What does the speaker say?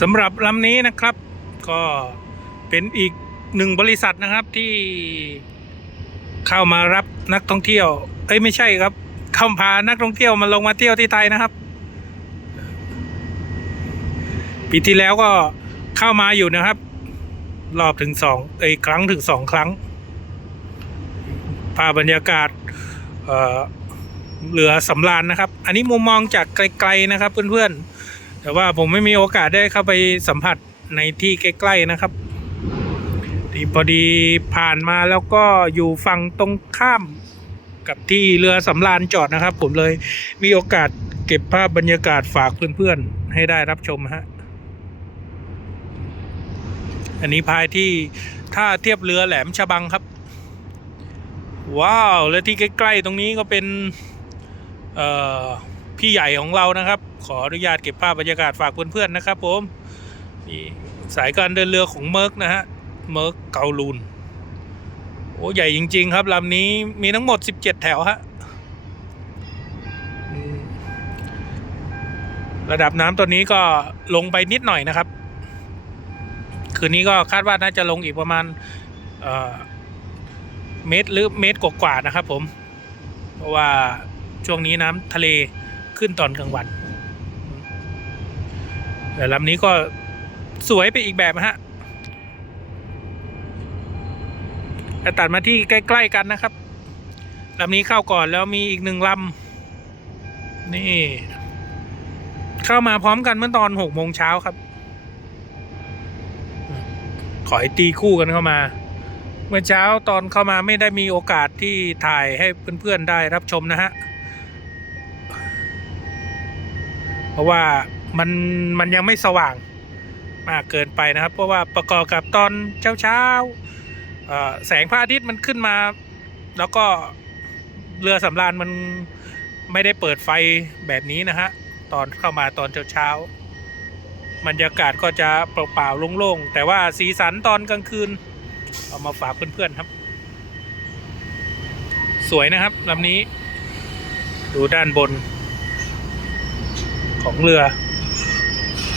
สำหรับลำนี้นะครับ ก็เป็นอีกหนึ่งบริษัทนะครับที่เข้ามารับนักท่องเที่ยว เอ้ยไม่ใช่ครับเข้าพานักท่องเที่ยวมาลงมาเที่ยวที่ไทยนะครับปีที่แล้วก็เข้ามาอยู่นะครับ รอบถึงสองเอ้ยครั้งถึงสองครั้งภาพบรรยากาศเอ่อเรือสำราญนะครับ อันนี้มุมมองจากไกลๆนะครับเพื่อนๆ แต่ว่าผมไม่มีโอกาสได้เข้าไปสัมผัสในที่ใกล้ ๆนะครับที่พอดีผ่านมาแล้วก็อยู่ฝั่งตรงข้ามกับที่เรือสำราญจอดนะครับ ผมเลยมีโอกาสเก็บภาพบรรยากาศฝากเพื่อนๆ ให้ได้รับชมฮะ อันนี้พายที่ท่าเทียบเรือแหลมฉบังครับ ว้าว และที่ใกล้ ๆ ตรงนี้ก็เป็น เอ่อ พี่ใหญ่ของเรานะครับ ขออนุญาตเก็บภาพบรรยากาศฝากเพื่อนๆนะครับ ผมนี่สายการเดินเรือของเมิร์กนะฮะเมิร์กเกาลูนโอ้ใหญ่จริง ๆ ครับลำนี้มีทั้งหมด 17 แถวฮะระดับน้ำตัวนี้ก็ลงไปนิดหน่อยนะครับ คืนนี้ก็คาดว่าน่าจะลงอีกประมาณเเมตรหรือเมตรกว่าๆนะครับผม เพราะว่าช่วงนี้น้ำทะเล ขึ้นตอนกลางวัน แต่ลำนี้ก็สวยไปอีกแบบนะฮะแต่ตัดมาที่ใกล้ ๆ กันนะครับลำนี้เข้าก่อนแล้วมีอีกหนึ่งลำนี่ เข้ามาพร้อมกันเมื่อตอนหกโมงเช้าครับ ขอให้ตีคู่กันเข้ามา เมื่อเช้าตอนเข้ามาไม่ได้มีโอกาสที่ถ่ายให้เพื่อนๆได้รับชมนะฮะ เพ ราะว่ามันมันยังไม่สว่างมากเกินไปนะครับ เพราะว่าประกอบกับตอนเช้าเอ่อแสงพระอาทิตย์มันขึ้นมา แล้วก็เรือสำราญมันไม่ได้เปิดไฟแบบนี้นะฮะตอนเข้ามาตอนเช้าๆบรรยากาศก็จะเปล่าๆโล่งๆแต่ว่าสีสันตอนกลางคืน เอามาฝากเพื่อนๆครับ สวยนะครับลำนี้ ดูด้านบน ของเรือ